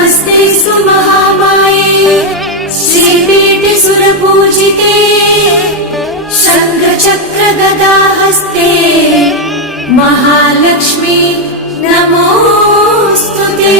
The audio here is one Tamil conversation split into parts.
नमस्तेऽस्तु महामाये श्रीपीठे सुरपूजिते शङ्खचक्रगदाहस्ते महालक्ष्मी नमोऽस्तुते।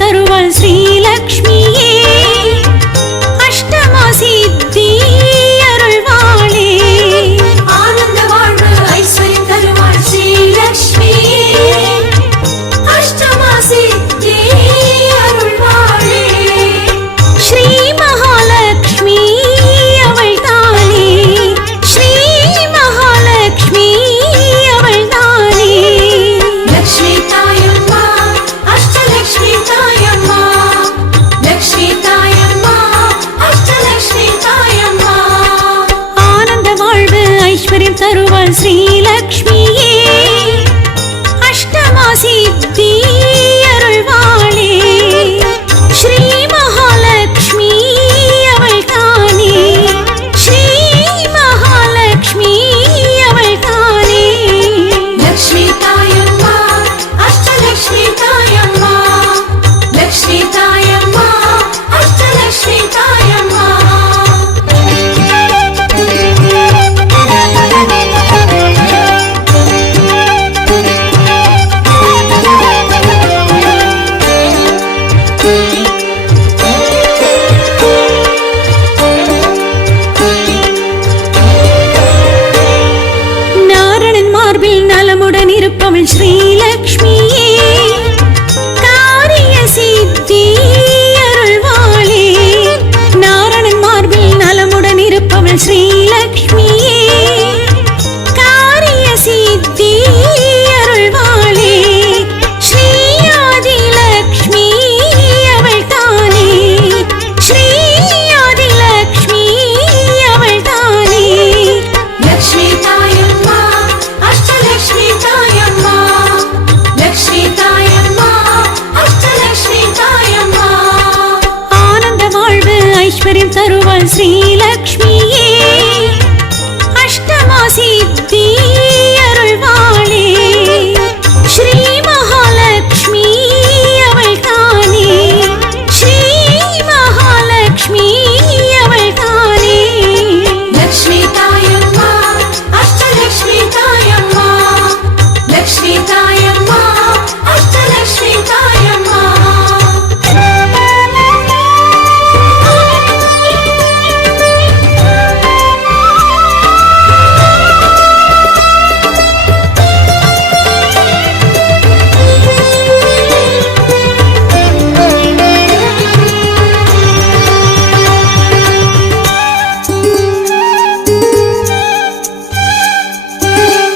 தருவாள் ஸ்ரீலக்ஷ்மியே அஷ்டமா சித்தி அருள்வாளே. ஆனந்த வாழ்வு ஐஸ்வர்யம் தருவாள் ஸ்ரீலக்ஷ்மியே அஷ்டமா சித்தி அருள்வாளே. ஸ்ரீ மகாலட்சுமி அவள் தானே, ஸ்ரீ மகாலட்சுமி அவள் தானே. லக்ஷ்மி தாயம்மா அஷ்டலக்ஷ்மி தாயம்மா, லக்ஷ்மி தாயம்மா அஷ்டலக்ஷ்மி தாயம்மா. ஆனந்த வாழ்வு ஐஸ்வர்யம் தருவாள் ஸ்ரீலக்ஷ்மியே அஷ்டமா சித்தி அருள்வாளே. ஸ்ரீ மகாலட்சுமி அவள் தானே, ஸ்ரீ மகாலட்சுமி அவள் தானே. லக்ஷ்மி தாயம்மா அஷ்டலக்ஷ்மி தாயம்மா, லக்ஷ்மி தாயம்மா அஷ்டலக்ஷ்மி தாயம்மா. நாரணன் மார்பில் நலமுடன் இருப்பவள் ஸ்ரீலக்ஷ்மியே காரிய சித்தி அருள்வாளே. நாரணன் மார்பில் நலமுடன் இருப்பவள் ஸ்ரீலக்ஷ்மியே காரிய சித்தி அருள்வாளே. ஸ்ரீ ஆதிலக்ஷ்மி அவள் தானே, ஸ்ரீ ஆதிலக்ஷ்மி அவள் தானே. லக்ஷ்மி தாயம்மா அஷ்டலக்ஷ்மி தாயம்மா, லக்ஷ்மி தாயம்மா அஷ்டலக்ஷ்மி தாயம்மா. ஆனந்த வாழ்வு ஐஸ்வர்யம் தருவாள் ஸ்ரீலக்ஷ்மியே அஷ்டமா சித்தி அருள்வாளே. ஸ்ரீ மகாலட்சுமி அவள் தானே, ஸ்ரீ மகாலட்சுமி அவள் தானே. லக்ஷ்மி தாயம்மா அஷ்டலக்ஷ்மி தாயம்மா, லக்ஷ்மி தாயம்மா அஷ்டலக்ஷ்மி தாயம்மா.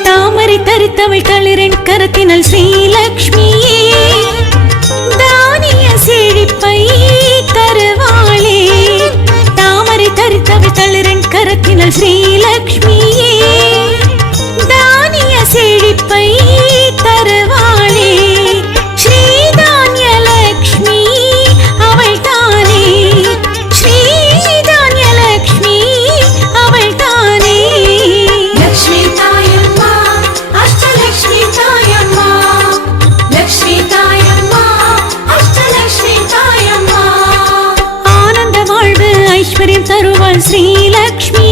தாமரை தரித்தவள் களிரன் கரத்தினல் ஸ்ரீலக்ஷ்மியே தானிய செழிப்பை தருவாளே. தாமரை தரித்தவள் களிரன் கரத்தினல் ஸ்ரீலக்ஷ்மியே தானிய செழிப்பை தருவாளே. ஸ்ரீதான்ய லக்ஷ்மி அவள் தானே, ஸ்ரீதான்ய லக்ஷ்மி அவள் தானே. லக்ஷ்மி தாயம்மா அஷ்டலக்ஷ்மி தாயம்மா, லக்ஷ்மி தாயம்மா அஷ்டலக்ஷ்மி தாயம்மா. ஆனந்த வாழ்வு ஐஸ்வர்யம் தருவாள் ஸ்ரீலக்ஷ்மி